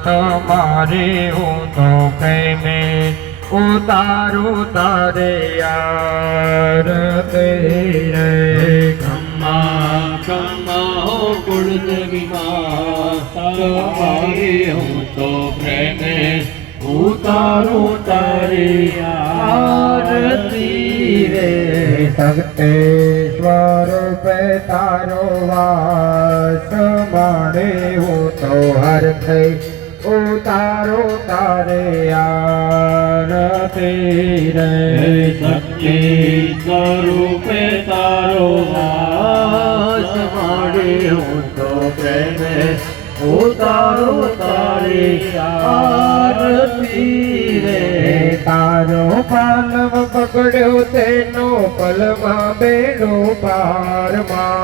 તમારી હું તો પ્રેમે ઉતારું તારે યાર તેરે. ખમ્મા ખમ્મા હો કુળદેવી માતા તમારી હું તો પ્રેમે ઉતારું તારે આરતી રે સત્યેશ્વર પે તારો વાસ માણે હું તો હર થઈ ઉતારો તારે આરતી રે. શક્તિ સ્વરૂપે તારો વાસ માડે હું તો પ્રેમે ઉતારો તારી આરતી રે. તારો પાલવ પકડ્યો તેનો પલમાં બેડો પારમાં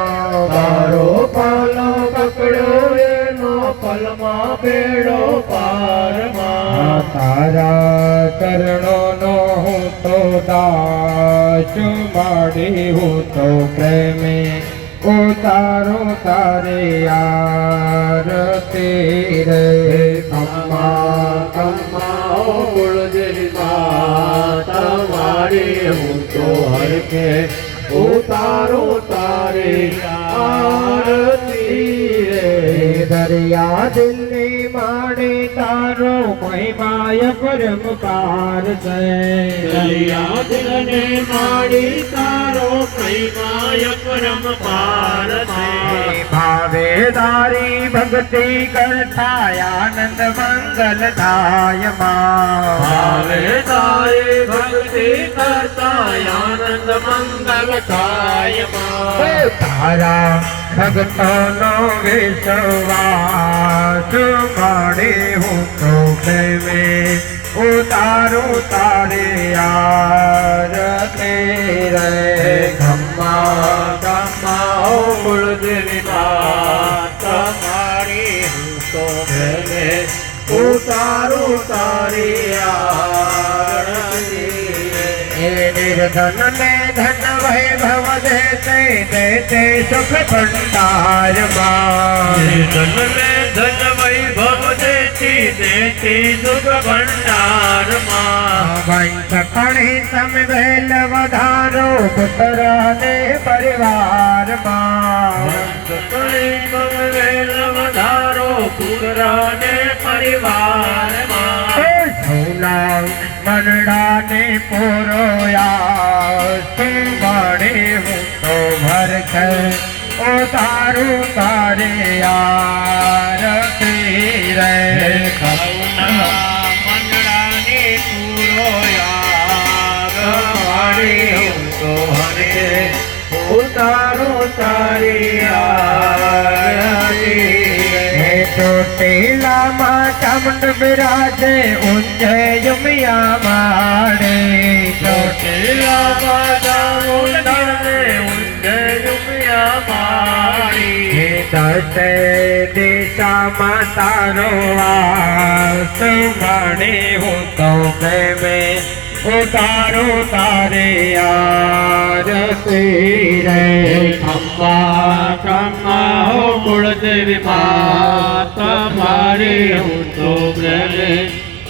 બેડો પારમાં. તારા ચરણોનો હું તો દાસ માડી હું તો પ્રેમે. તારો તારે આરતી રે. કમ્મા કમ્મા ઓ કુળદેવી માતા મારી હું તો હરખે. ઉતારો તારે દરિયા દિલ્હી માણે તારો મહિમાય પરમ પાર છે. દરિયા દિલને માડી તારો મહિમાય પરમ પાર છે. ભાવે તારી ભક્તિ કરતા આનંદ મંગલ થાયમાં ભાવે તારી ભક્તિ કરતા આનંદ મંગલ થાયમાં તારા ભક્તોનો વિશ્વાસ માણે હું તો પ્રેમે ઉતારું તારે આરતી રે. ખમ્મા ખમ્મા ઓ કુળદેવી માતા મારી હું તો પ્રેમે ઉતારું તારી આરતી નિર્ધન ને ધન વૈભવ દેતે દેતે સુખ ભંડારમાં ધન ને ધન વૈભવ દેતી દેતી સુખ ભંડારમાં વંશ કણી તમે વેલ વધારો પુતરા ને પરિવારમાં વેલ વધારો પુરાને પરિવારમાં સોના મનડા ને પોરોયા સુંબડે હું તો ભર છે ઓ તારું તારે યાર. રે મંડળાને પૂરો યાદ મારી હું તો હરે તારી આરતી ચામુંડ બિરાજે ઊંચે યુમિયા માડે ચોટીલા મુંડાને ઊંડે ડુબિયા મારી હે દસે દિશામાં તારો વાસ માણે હું તો પ્રેમે ઉતારો તારે આરતી રે. ખમ્મા ખમ્મા હો કુળદેવી માતા મારી હું તો પ્રેમે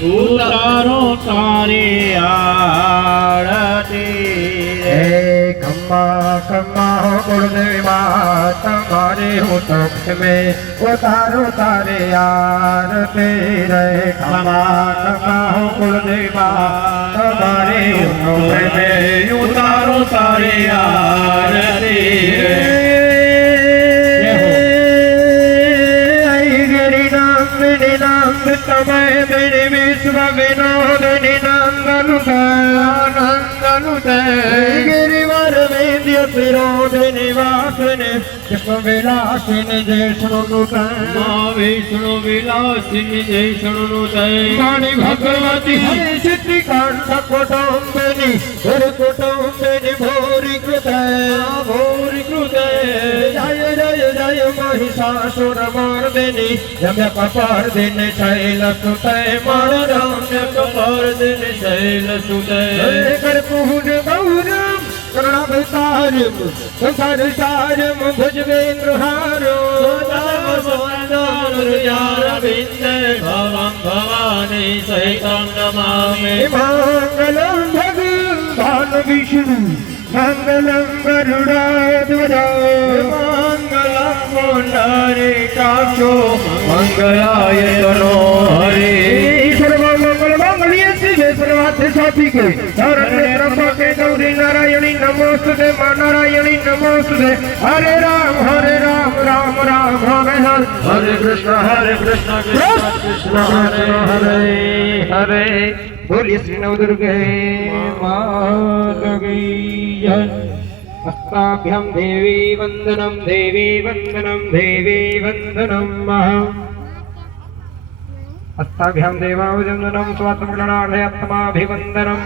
ઉતારો તારી આરતી હે ખમ્મા ખમ્મા હો ગુરુદેવી મા તમારે હું તો પ્રેમે ઉતારો તારે આરતી રે ખમ્મા ખમ્મા હો ગુરુદેવી મા હું તો પ્રેમે ઉતારો તારી આરતી వినోదిని నందనుతే గిరివర వేద్య పిరోదిని వాసిని జప విలాసిని జయ శృణుతే మా విష్ణు విలాసిని జయ મહિષાસુર મર્દિની જમ્ય કપાર દિન શૈલ સુત મણ રામ્ય કપાર દિન શૈલ સુદય કર પૂજ ગૌરમ કરુણાવતારમ સંસાર સારમ ભુજવેન્દ્ર હારો બિંદ ભવ સહિतं નમામિ ભગવાન વિષ્ણુ મંગલમ ગરુડાધ્વજ મંગલં પુંડરીકાક્ષો મંગલાય તનો હરે. સર્વમંગલ મંગલ્ય શિવે સર્વાર્થ સાધિકે શરણ્ય ત્રંબકે ગૌરી નારાયણી નમોસ્તુતે મા નારાયણી નમોસ્તુતે. હરે રામ હરે રામ રામ રામ હરે હર. હરે કૃષ્ણ હરે કૃષ્ણ કૃષ્ણ કૃષ્ણ હરે હરે હરે. બોલીએ શ્રી નવદુર્ગે મા જય હસ્તાભ્યામ દેવી વંદનમ દેવી વંદનમ દેવી વંદનમ હસ્તાભ્યામ દેવાવજંદનમ સ્વાતંત્રણાર્થે આત્માભિવંદનમ